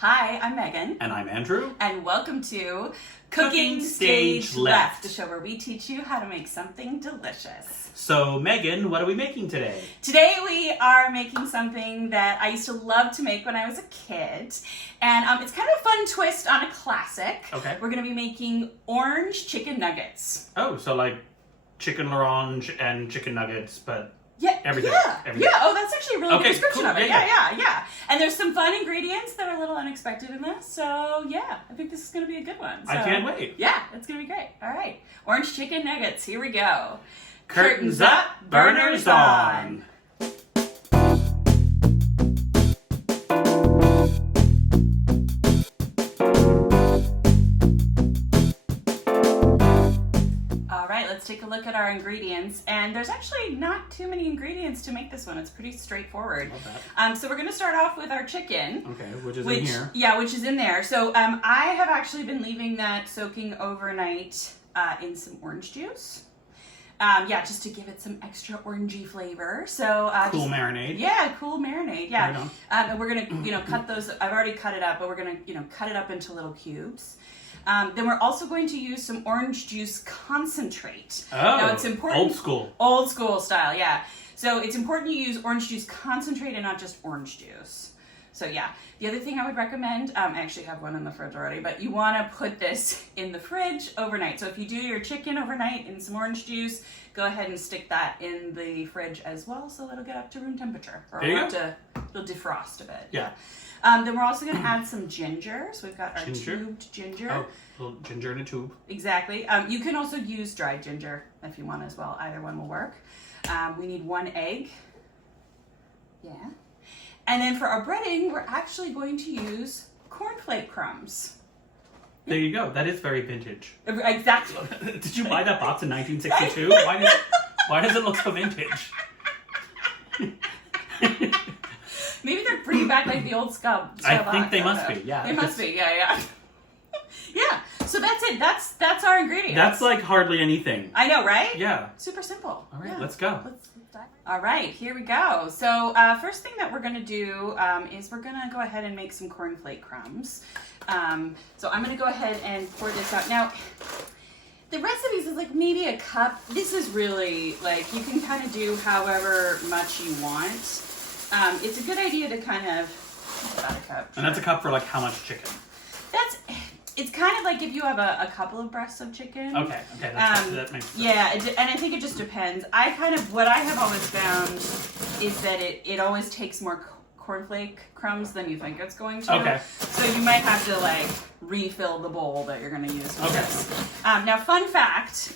Hi, I'm Megan. And I'm Andrew. And welcome to Cooking Stage Left, the show where we teach you how to make something delicious. So, Megan, what are we making today? Today we are making something that I used to love to make when I was a kid. And it's kind of a fun twist on a classic. Okay. We're going to be making orange chicken nuggets. Oh, so like chicken l'orange and chicken nuggets, but Yeah, everything. Yeah. Oh, that's actually a really good description cool. of it. Yeah. Yeah. And there's some fun ingredients that are a little unexpected in this. So yeah, I think this is going to be a good one. So, I can't wait. Yeah, it's going to be great. All right. Orange chicken nuggets. Here we go. Curtains up, burners on. Let's take a look at our ingredients, and there's actually not too many ingredients to make this one. It's pretty straightforward. So we're going to start off with our chicken. Okay, which is in here. Yeah, which is in there. So I have actually been leaving that soaking overnight in some orange juice. Just to give it some extra orangey flavor. So cool marinade. Yeah, cool marinade. Yeah. Right on. And we're gonna, cut those. I've already cut it up, but we're gonna, cut it up into little cubes. Then we're also going to use some orange juice concentrate. Oh, now it's important. Old school style, yeah. So it's important you use orange juice concentrate and not just orange juice. So yeah, the other thing I would recommend, I actually have one in the fridge already, but you want to put this in the fridge overnight. So if you do your chicken overnight in some orange juice, go ahead and stick that in the fridge as well, so it'll get up to room temperature. Or it'll defrost a bit. Yeah. Then we're also going to add some ginger. So we've got our tubed ginger. Oh, a little ginger in a tube. Exactly. You can also use dried ginger if you want as well. Either one will work. We need 1 egg. Yeah. And then for our breading, we're actually going to use cornflake crumbs. There you go. That is very vintage. Exactly. Did you buy that box in 1962? Why does it look so vintage? Maybe they're bringing back like the old scub. I think they must be, yeah. They must be, yeah. Yeah, so that's it. That's our ingredients. That's like hardly anything. I know, right? Yeah. Super simple. All right, let's go. All right, here we go. So first thing that we're going to do is we're going to go ahead and make some cornflake crumbs. So I'm going to go ahead and pour this out. Now, the recipes is like maybe a cup. This is really like you can kind of do however much you want. It's a good idea to kind of, about a cup. And that's a cup for like how much chicken? It's kind of like if you have a couple of breasts of chicken. Okay, that makes sense. Yeah, and I think it just depends. What I have always found is that it always takes more cornflake crumbs than you think it's going to. Okay. So you might have to like refill the bowl that you're going to use for this. Now, fun fact,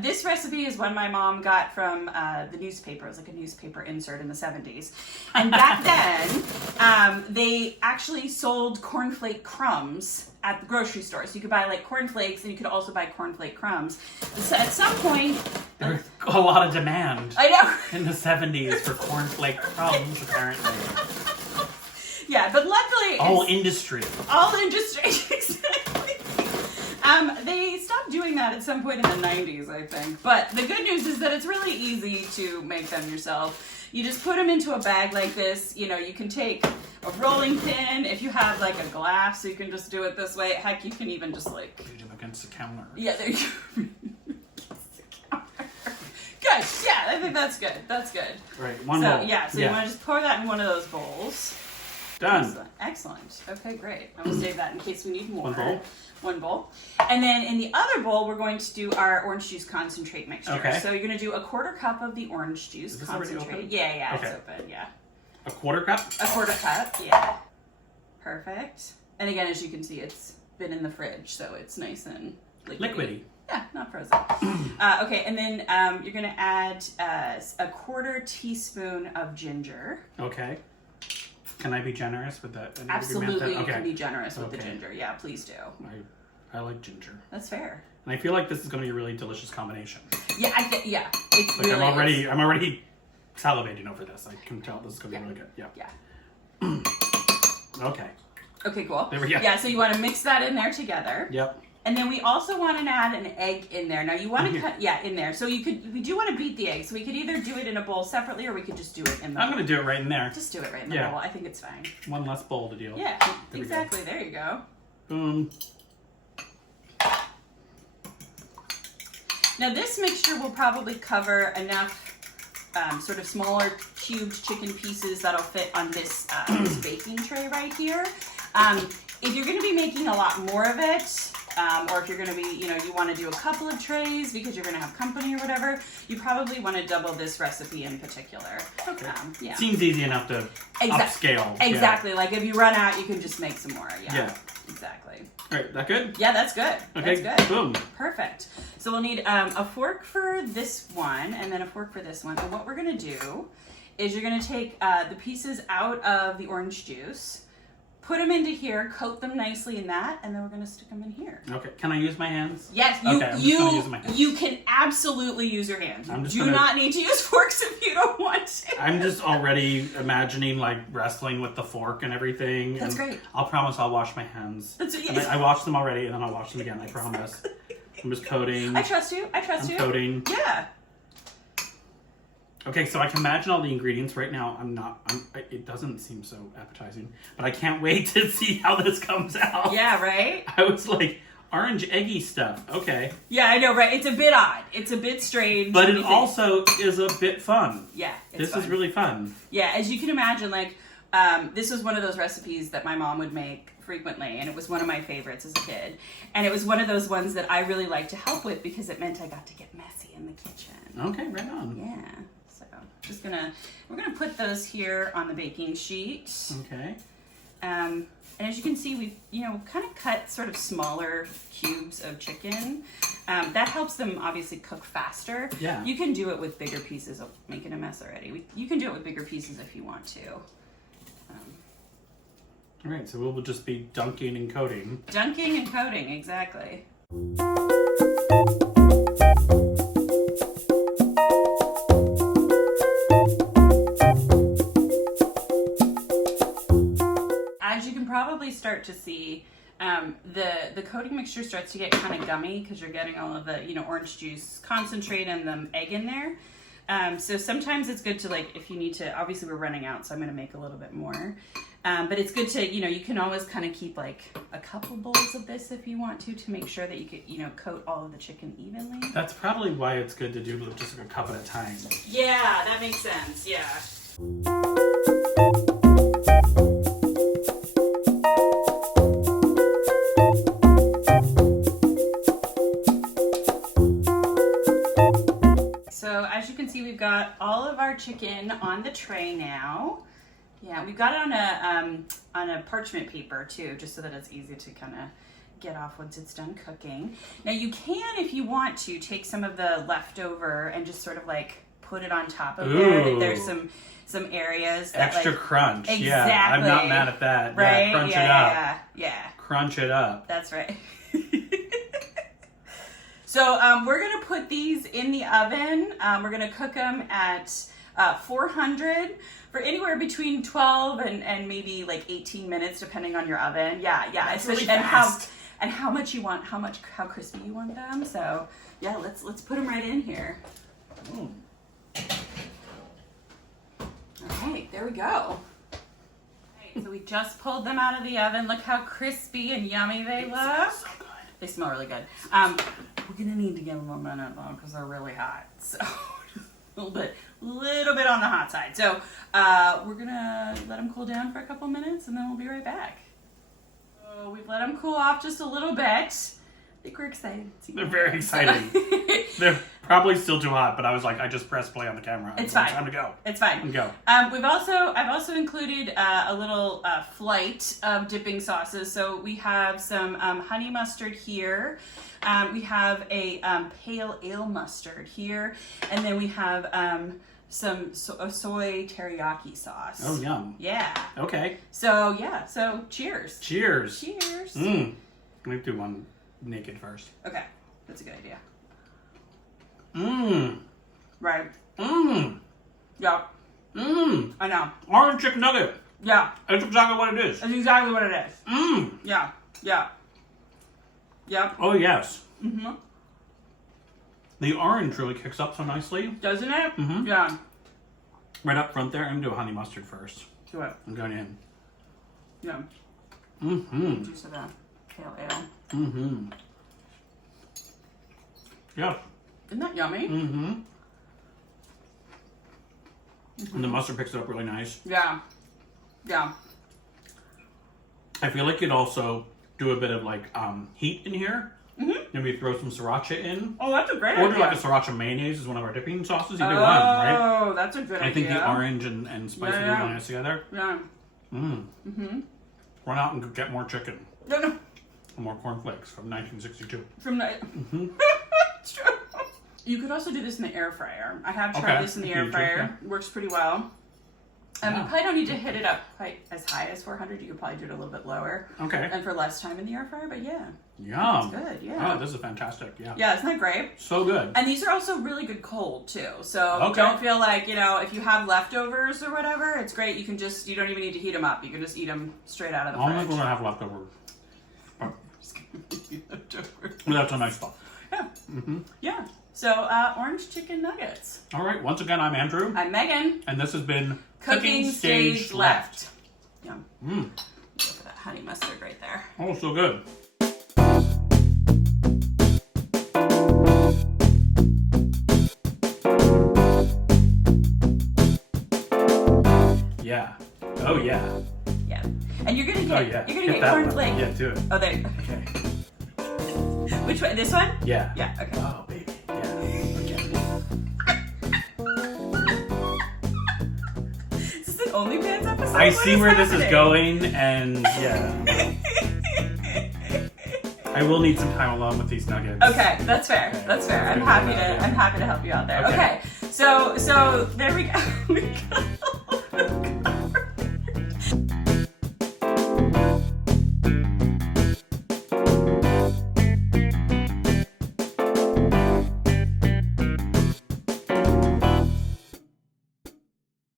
this recipe is one my mom got from the newspaper. It was like a newspaper insert in the 70s. And back then, they actually sold cornflake crumbs at the grocery store. So you could buy like cornflakes and you could also buy cornflake crumbs. So at some point... There was a lot of demand. I know. In the 70s for cornflake crumbs, apparently. Yeah, but luckily... All industry, exactly. They stopped doing that at some point in the 90s, I think. But the good news is that it's really easy to make them yourself. You just put them into a bag like this. You can take a rolling pin if you have like a glass, so you can just do it this way. Heck, you can even just like... Put them against the counter. Yeah, there you go. Good. Yeah, I think that's good. That's good. Right, one bowl. So you want to just pour that in one of those bowls. Done. Excellent. Okay, great. I'm going to save that in case we need more. One bowl. And then in the other bowl, we're going to do our orange juice concentrate mixture. Okay. So you're going to do a 1/4 cup of the orange juice Is this concentrate. already open? Yeah, Okay. it's open, yeah. A 1/4 cup? A 1/4 cup, yeah. Perfect. And again, as you can see, it's been in the fridge, so it's nice and Liquidy. Yeah, not frozen. Okay, and then you're going to add a 1/4 teaspoon of ginger. Okay. Can I be generous with that? Absolutely, you can be generous with the ginger. Yeah, please do. I like ginger. That's fair. And I feel like this is going to be a really delicious combination. Yeah, it's like really I'm already salivating over this. I can tell this is going to be really good. Yeah. Okay. Okay, cool. There we go. Yeah, so you want to mix that in there together. Yep. And then we also want to add an egg in there. Now you want to cut, in there. So we do want to beat the egg. So we could either do it in a bowl separately, or we could just do it in the I'm going to do it right in there. Just do it right in the bowl. I think it's fine. One less bowl to deal. Yeah, exactly. There you go. Boom. Now this mixture will probably cover enough sort of smaller cubed chicken pieces that'll fit on this, this baking tray right here. If you're going to be making a lot more of it, or if you're going to be, you want to do a couple of trays because you're going to have company or whatever, you probably want to double this recipe in particular. Okay. Yeah. Seems easy enough to upscale. Exactly. Like if you run out, you can just make some more. Yeah. Exactly. All right, that good? Yeah, that's good. Okay, That's good. boom. Perfect. So we'll need a fork for this one and then a fork for this one. And what we're going to do is you're going to take the pieces out of the orange juice, put them into here, coat them nicely in that, and then we're going to stick them in here. Okay, can I use my hands? Yes, you can absolutely use your hands. You do not need to use forks if you don't want to. I'm just already imagining like wrestling with the fork and everything. That's and great. I'll promise I'll wash my hands. I washed them already, and then I'll wash them again. I promise. I'm just coating. I trust you. I trust you. Coating. Yeah. Okay, so I can imagine all the ingredients right now. It doesn't seem so appetizing, but I can't wait to see how this comes out. Yeah, right? I was like, orange eggy stuff. Okay. Yeah, I know, right? It's a bit odd. It's a bit strange. But it also is a bit fun. Yeah, This is really fun. Yeah, as you can imagine, like, this was one of those recipes that my mom would make frequently, and it was one of my favorites as a kid. And it was one of those ones that I really liked to help with because it meant I got to get messy in the kitchen. Okay, right on. Yeah. We're gonna put those here on the baking sheet. Okay. And as you can see, we've kind of cut sort of smaller cubes of chicken. That helps them obviously cook faster. Yeah. You can do it with bigger pieces. Oh, making a mess already. You can do it with bigger pieces if you want to. All right, so we'll just be dunking and coating. Dunking and coating, exactly. Probably start to see the coating mixture starts to get kind of gummy because you're getting all of the orange juice concentrate and the egg in there. So sometimes it's good to, like, if you need to, obviously we're running out, so I'm going to make a little bit more. But it's good to, you can always kind of keep like a couple bowls of this if you want to make sure that you could, coat all of the chicken evenly. That's probably why it's good to do just a cup at a time. Yeah, that makes sense. Yeah. As you can see, we've got all of our chicken on the tray now. Yeah, we've got it on a parchment paper too, just so that it's easy to kind of get off once it's done cooking. Now you can, if you want to, take some of the leftover and just sort of like put it on top of there. There's some areas that extra like, crunch. Exactly. Yeah, I'm not mad at that. Right? Yeah, crunch it up. Yeah. Crunch it up. That's right. So we're going to put these in the oven. We're going to cook them at 400 for anywhere between 12 and maybe like 18 minutes, depending on your oven. Yeah. That's especially really fast. And how much you want, how crispy you want them. So yeah, let's put them right in here. Mm. All right, there we go. Right, so we just pulled them out of the oven. Look how crispy and yummy they look. So good. They smell really good. We're gonna need to give them a minute though because they're really hot. So a little bit on the hot side. So we're gonna let them cool down for a couple minutes and then we'll be right back. So we've let them cool off just a little bit. I think we're excited. They're very exciting. They're probably still too hot, but I was like, I just pressed play on the camera. It's fine. Time to go. It's fine. And go. I've also included a little flight of dipping sauces. So we have some honey mustard here. We have a pale ale mustard here, and then we have some soy teriyaki sauce. Oh, yum. Yeah. Okay. So yeah. So cheers. Cheers. Cheers. Mmm. Let me do one naked first. Okay, that's a good idea. Mmm. Right. Mmm. Yeah. Mmm. I know. Orange chicken nugget. Yeah. That's exactly what it is. That's exactly what it is. Mmm. Yeah. Yeah. Yep. Oh, yes. Mm-hmm. The orange really kicks up so nicely. Doesn't it? Mhm. Yeah. Right up front there. I'm going to do a honey mustard first. Do it. I'm going in. Yeah. Mm-hmm. Juice of that pale ale. Mm-hmm. Yeah. Isn't that yummy? Mm-hmm. And the mustard picks it up really nice. Yeah. Yeah. I feel like you'd also do a bit of like heat in here. Mm-hmm. Maybe throw some sriracha in. Oh, that's a great Or idea. do like a sriracha mayonnaise is one of our dipping sauces. Either one, right? Oh, that's a good I idea. think the orange and spice would be Yeah. really nice together. Yeah. Mm. Mm-hmm. Run out and get more chicken. No, no. And more cornflakes from 1962. From the... Mm-hmm. It's true. You could also do this in the air fryer. I have tried Okay. this in the You air can fryer. Works pretty well. You Yeah. probably don't need to hit it up quite as high as 400. You could probably do it a little bit lower. Okay. And for less time in the air fryer, but yeah. Yum. It's good, yeah. Oh, this is fantastic. Yeah. Yeah, isn't that great? So good. And these are also really good cold too. So Okay. don't feel like, you know, if you have leftovers or whatever, it's great. You can just, you don't even need to heat them up. You can just eat them straight out of the I don't think fridge. we're going to have leftovers. Just kidding. Leftovers. That's a nice thought. Yeah. Mm-hmm. Yeah. So, orange chicken nuggets. All right. Once again, I'm Andrew. I'm Megan. And this has been Cooking Stage Left. Yum. Mm. Go for that honey mustard right there. Oh, so good. Yeah. Oh, yeah. Yeah. And you're gonna Oh, get, yeah. you're gonna Hit get that one. cornflake. Yeah, do it. Oh, there. Okay. Which one? This one? Yeah. Yeah. Okay. Oh, baby. Yeah. Okay. Is this an OnlyFans episode? I What see where this is happening? going, and yeah. I will need some time alone with these nuggets. Okay, that's fair. Okay. That's fair. I'm Let's do happy to. that, yeah. I'm happy to help you out there. Okay. Okay. So there we go. We got